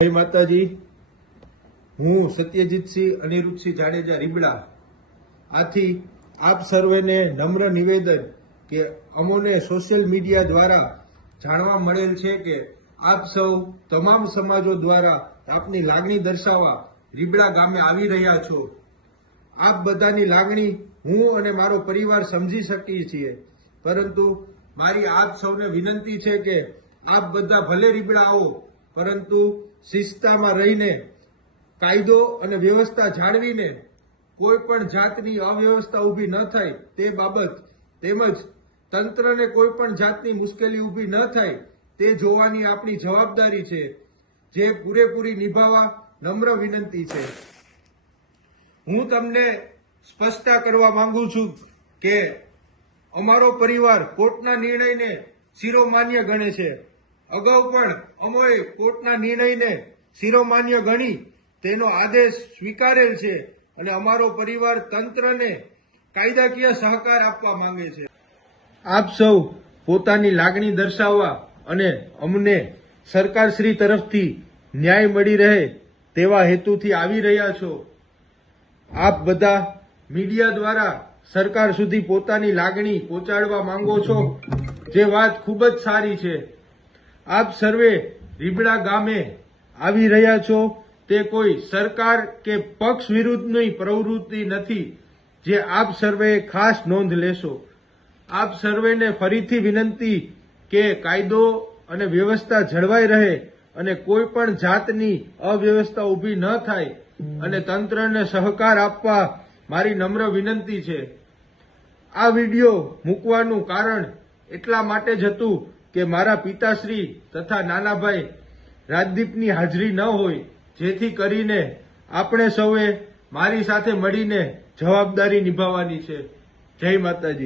જય માતાજી। હું સત્યજીતસિંહ અનિરુદ્ધસિંહ જાડેજા રીબડા। આથી આપ સર્વેને નમ્ર નિવેદન કે અમોને સોશિયલ મીડિયા દ્વારા જાણવા મળેલ છે કે આપ સૌ તમામ સમાજો દ્વારા આપની લાગણી દર્શાવવા રીબડા ગામે આવી રહ્યા છો। આપ બધાની લાગણી હું અને મારો પરિવાર સમજી શકીએ છીએ, પરંતુ મારી આપ સૌને વિનંતી છે કે આપ બધા ભલે રીબડા આવો, પરંતુ શિસ્તમાં રહીને કાયદો અને વ્યવસ્થા જાળવીને કોઈ પણ જાતની અવ્યવસ્થા ઊભી ન થાય તે બાબત, તેમજ તંત્રને કોઈ પણ જાતની મુશ્કેલી ઊભી ન થાય તે જોવાની આપણી જવાબદારી છે, જે પૂરેપૂરી નિભાવવા નમ્ર વિનંતી છે। હું તમને સ્પષ્ટતા કરવા માંગુ છું કે અમારો પરિવાર કોર્ટના નિર્ણયને શિરોમાન્ય ગણે છે। અગાઉ પણ અમોએ કોર્ટના નિર્ણયને શિરોમાન્ય ગણી તેનો આદેશ સ્વીકારેલ છે અને અમારો પરિવાર તંત્રને કાયદાકીય સહકાર આપવા માંગે છે। આપ સૌ પોતાની લાગણી દર્શાવવા અને અમને સરકારશ્રી તરફથી ન્યાય મળી રહે તેવા હેતુથી આવી રહ્યા છો। આપ બધા મીડિયા દ્વારા સરકાર સુધી પોતાની લાગણી પહોંચાડવા માંગો છો, જે વાત ખૂબ જ સારી છે। આપ સર્વે રીબડા ગામે આવી રહ્યા છો તે કોઈ સરકાર કે પક્ષ વિરુદ્ધની પ્રવૃત્તિ નથી, જે આપ સર્વેએ ખાસ નોંધ લેશો। આપ સર્વેને ફરીથી વિનંતી કે કાયદો અને વ્યવસ્થા જળવાઈ રહે અને કોઈ પણ જાતની અવ્યવસ્થા ઊભી ન થાય અને તંત્રને સહકાર આપવા મારી નમ્ર વિનંતી છે। આ વિડીયો મૂકવાનું કારણ એટલા માટે જ હતું કે મારા પિતાશ્રી તથા નાના ભાઈ રાજદીપની હાજરી ન હોય, જેથી કરીને આપણે સૌએ મારી સાથે મળીને જવાબદારી નિભાવવાની છે। જય માતાજી।